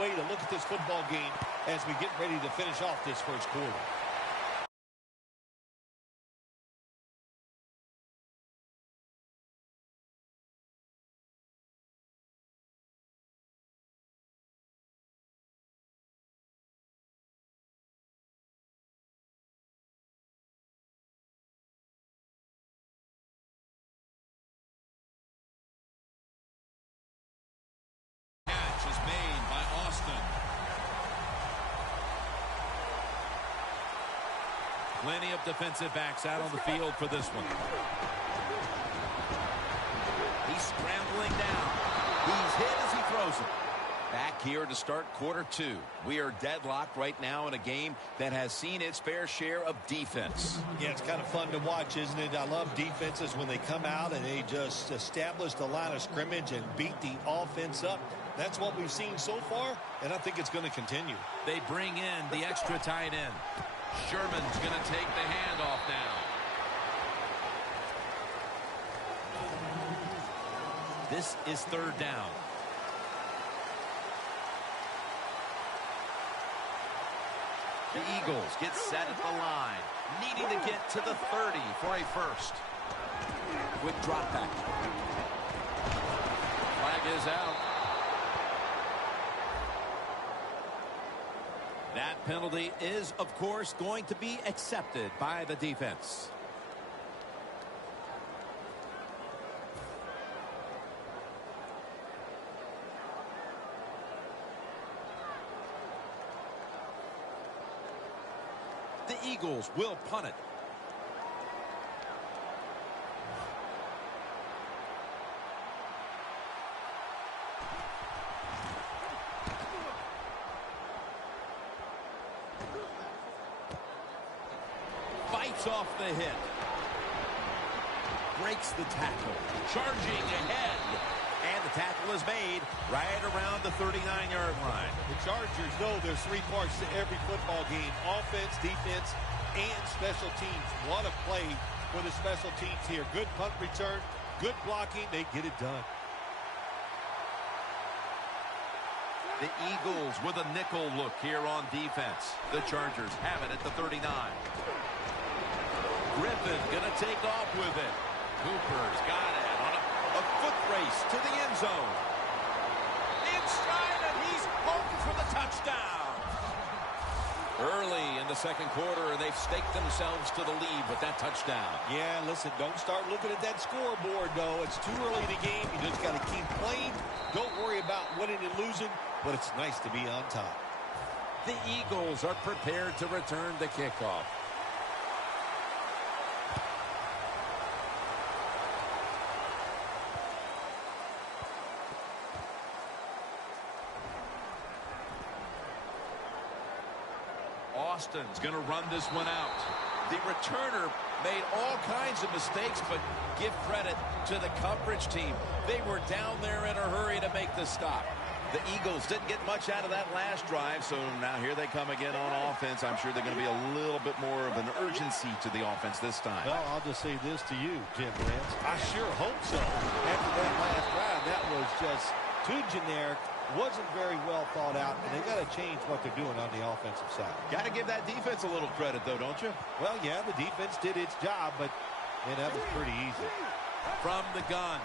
way to look at this football game as we get ready to finish off this first quarter. Plenty of defensive backs out on the field for this one. He's scrambling down. He's hit as he throws it. Back here to start quarter two. We are deadlocked right now in a game that has seen its fair share of defense. Yeah, it's kind of fun to watch, isn't it? I love defenses when they come out and they just establish the line of scrimmage and beat the offense up. That's what we've seen so far, and I think it's going to continue. They bring in the extra tight end. Sherman's going to take the handoff now. This is third down. The Eagles get set at the line, needing to get to the 30 for a first. Quick drop back. Flag is out. That penalty is, of course, going to be accepted by the defense. The Eagles will punt it. Fights off the hit. Breaks the tackle. Charging ahead. And the tackle is made right around the 39-yard line. The Chargers know there's three parts to every football game: offense, defense, and special teams. What a play for the special teams here. Good punt return, good blocking. They get it done. The Eagles with a nickel look here on defense. The Chargers have it at the 39. Griffin going to take off with it. Cooper's got it on a foot race to the end zone. Inside, and he's home for the touchdown. Early in the second quarter, they've staked themselves to the lead with that touchdown. Yeah, listen, don't start looking at that scoreboard, though. It's too early in the game. You just got to keep playing. Don't worry about winning and losing, but it's nice to be on top. The Eagles are prepared to return the kickoff. Austin's going to run this one out. The returner made all kinds of mistakes, but give credit to the coverage team. They were down there in a hurry to make the stop. The Eagles didn't get much out of that last drive, so now here they come again on offense. I'm sure they're going to be a little bit more of an urgency to the offense this time. Well, I'll just say this to you, Jim Lance. I sure hope so. After that last drive, that was just too generic. Wasn't very well thought out, and they got to change what they're doing on the offensive side. Got to give that defense a little credit, though, don't you? Well, yeah, the defense did its job, but man, that was pretty easy. From the gun.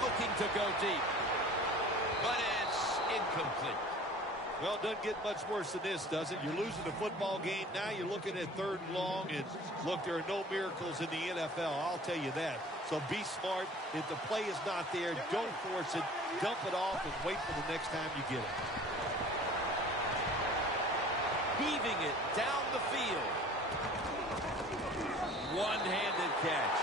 Looking to go deep. But it's incomplete. Well, it doesn't get much worse than this, does it? You're losing the football game. Now you're looking at third and long, and look, there are no miracles in the NFL. I'll tell you that. So be smart. If the play is not there, don't force it. Dump it off and wait for the next time you get it. Heaving it down the field. One-handed catch.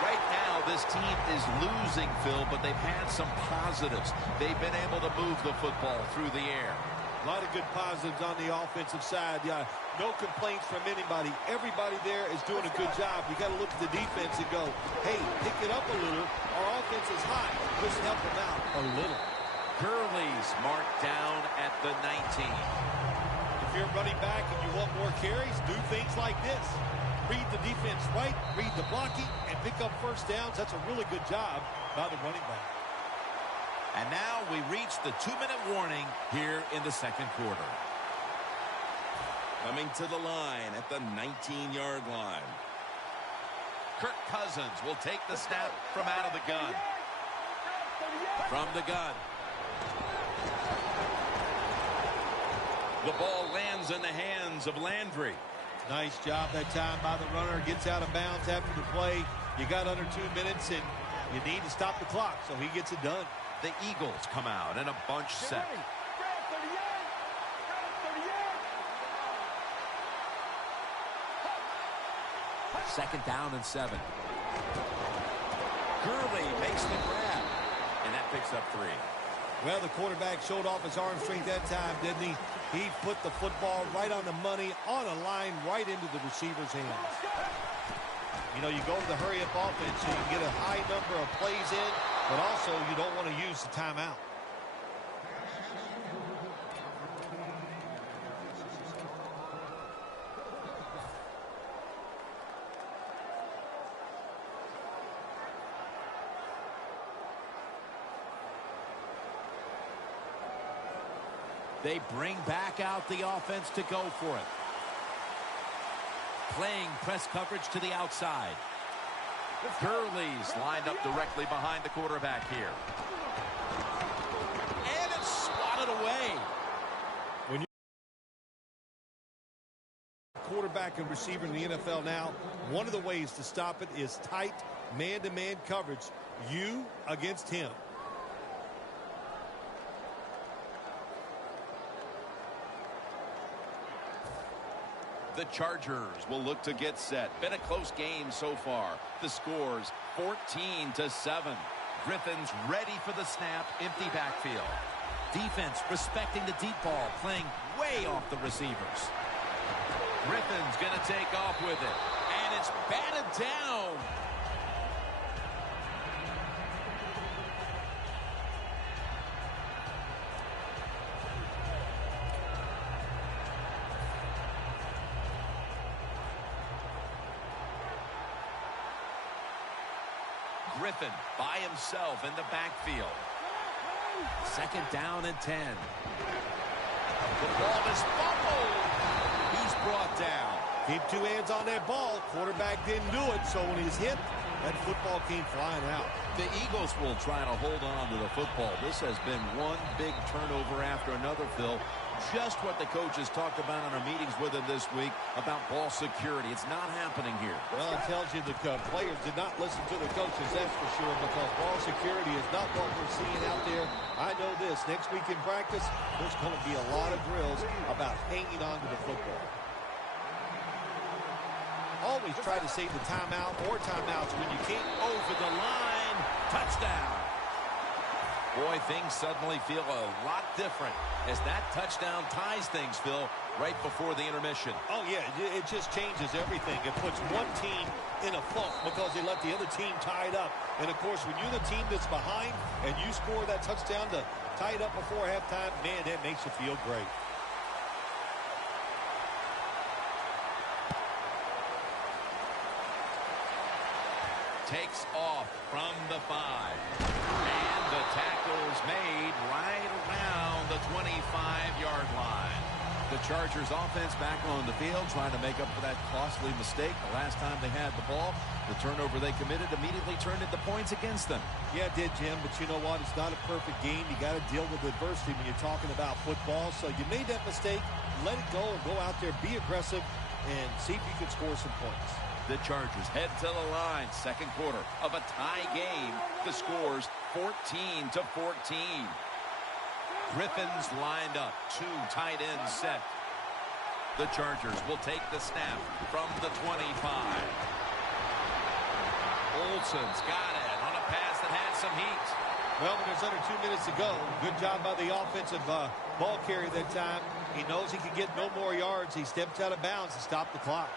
Right now, this team is losing, Phil, but they've had some positives. They've been able to move the football through the air. A lot of good positives on the offensive side. Yeah, no complaints from anybody. Everybody there is doing a good job. You got to look at the defense and go, hey, pick it up a little. Our offense is high. Just help them out a little. Gurley's marked down at the 19. If you're running back and you want more carries, do things like this. Read the defense right, read the blocking, and pick up first downs. That's a really good job by the running back. And now we reach the 2-minute warning here in the second quarter. Coming to the line at the 19-yard line. Kirk Cousins will take the snap from out of the gun. From the gun. The ball lands in the hands of Landry. Nice job that time by the runner. Gets out of bounds after the play. You got under 2 minutes, and you need to stop the clock, so he gets it done. The Eagles come out in a bunch set. Second down and 7. Gurley makes the grab, and that picks up 3. Well, the quarterback showed off his arm strength that time, didn't he? He put the football right on the money, on a line, right into the receiver's hands. You know, you go to the hurry-up offense so you can get a high number of plays in, but also you don't want to use the timeout. They bring back out the offense to go for it. Playing press coverage to the outside. Gurley's lined up directly behind the quarterback here. And it's swatted away. When you're quarterback and receiver in the NFL now, one of the ways to stop it is tight man-to-man coverage. You against him. The Chargers will look to get set. Been a close game so far. The score's 14-7. Griffin's ready for the snap. Empty backfield. Defense respecting the deep ball, playing way off the receivers. Griffin's going to take off with it. And it's batted down. Griffin by himself in the backfield. Second down and 10. The ball is fumbled. He's brought down. Keep two hands on that ball. Quarterback didn't do it, so when he's hit, that football came flying out. The Eagles will try to hold on to the football. This has been one big turnover after another, Phil. Just what the coaches talked about in our meetings with him this week about ball security. It's not happening here. Well, it tells you the players did not listen to the coaches, that's for sure, because ball security is not what we're seeing out there. I know this. Next week in practice, there's going to be a lot of drills about hanging on to the football. Always try to save the timeout or timeouts when you can't. Over the line. Touchdown. Boy, things suddenly feel a lot different as that touchdown ties things, Phil, right before the intermission. Oh, yeah, it just changes everything. It puts one team in a funk because they let the other team tie it up. And, of course, when you're the team that's behind and you score that touchdown to tie it up before halftime, man, that makes you feel great. Takes off from the 5. And the tackle's made right around the 25-yard line. The Chargers offense back on the field trying to make up for that costly mistake. The last time they had the ball, the turnover they committed immediately turned into points against them. Yeah, it did, Jim, but you know what? It's not a perfect game. You got to deal with adversity when you're talking about football. So you made that mistake, let it go, and go out there, be aggressive, and see if you can score some points. The Chargers head to the line. Second quarter of a tie game. The score's 14-14. Griffin's lined up. Two tight ends set. The Chargers will take the snap from the 25. Olsen's got it on a pass that had some heat. Well, when there's under 2 minutes to go, good job by the offensive ball carrier that time. He knows he can get no more yards. He steps out of bounds to stop the clock.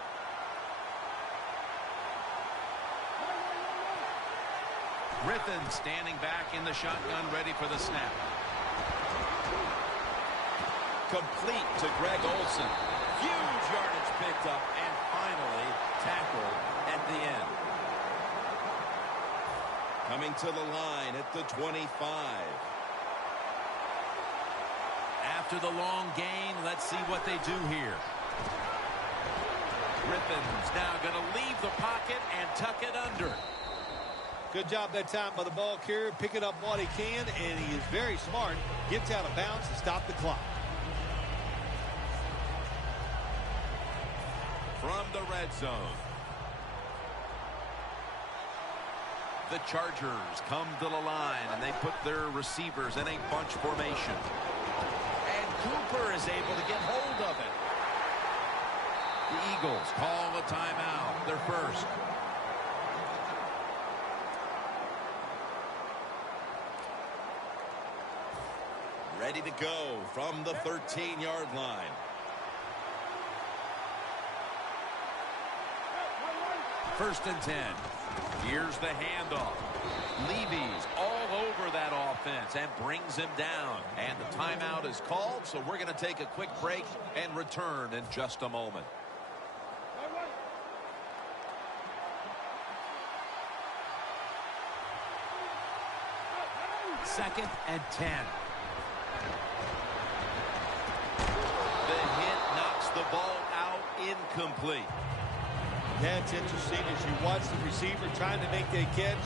Griffin standing back in the shotgun, ready for the snap. Complete to Greg Olsen. Huge yardage picked up and finally tackled at the end. Coming to the line at the 25. After the long gain, let's see what they do here. Griffin's now going to leave the pocket and tuck it under. Good job that time by the ball carrier, picking up what he can, and he is very smart. Gets out of bounds to stop the clock. From the red zone, the Chargers come to the line, and they put their receivers in a bunch formation. And Cooper is able to get hold of it. The Eagles call a timeout, their first. Ready to go from the 13-yard line. First and 10. Here's the handoff. Levy's all over that offense and brings him down. And the timeout is called, so we're going to take a quick break and return in just a moment. Second and 10. The hit knocks the ball out, incomplete. That's interesting as you watch the receiver trying to make that catch.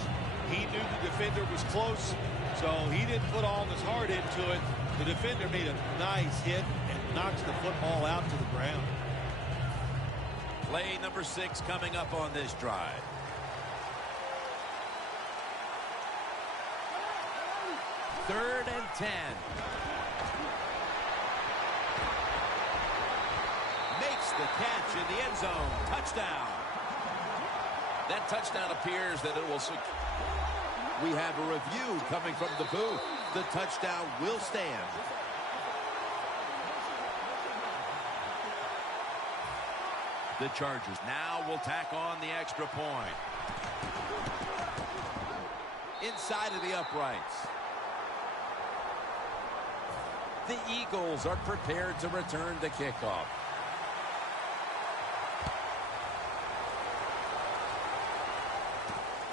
He knew the defender was close, so he didn't put all his heart into it. The defender made a nice hit and knocks the football out to the ground. Play number 6 coming up on this drive. Third and 10. Makes the catch in the end zone. Touchdown. That touchdown appears that it will... We have a review coming from the booth. The touchdown will stand. The Chargers now will tack on the extra point. Inside of the uprights. The Eagles are prepared to return the kickoff.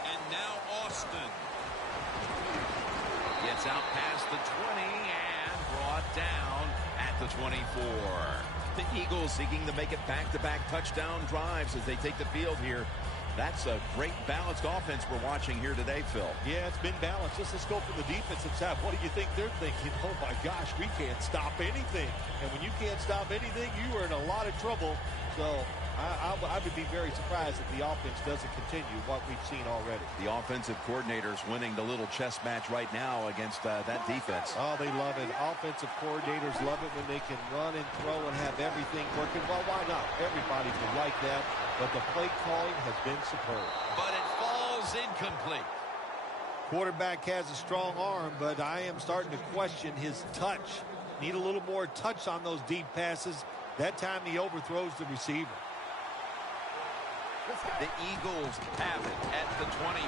And now Austin. Gets out past the 20 and brought down at the 24. The Eagles seeking to make it back-to-back touchdown drives as they take the field here. That's a great balanced offense we're watching here today, Phil. Yeah, it's been balanced. Let's go from the defensive side. What do you think they're thinking? Oh, my gosh, we can't stop anything. And when you can't stop anything, you are in a lot of trouble. So I would be very surprised if the offense doesn't continue what we've seen already. The offensive coordinator's winning the little chess match right now against that defense. Oh, they love it. Offensive coordinators love it when they can run and throw and have everything working. Well, why not? Everybody can like that. But the play calling has been superb. But it falls incomplete. Quarterback has a strong arm, but I am starting to question his touch. Need a little more touch on those deep passes. That time he overthrows the receiver. The Eagles have it at the 24.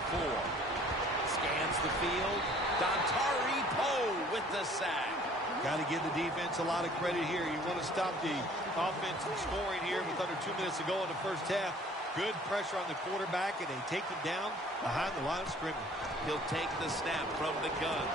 Scans the field. Dontari Poe with the sack. Got to give the defense a lot of credit here. You want to stop the offense from scoring here with under 2 minutes to go in the first half. Good pressure on the quarterback, and they take him down behind the line of scrimmage. He'll take the snap from the gun.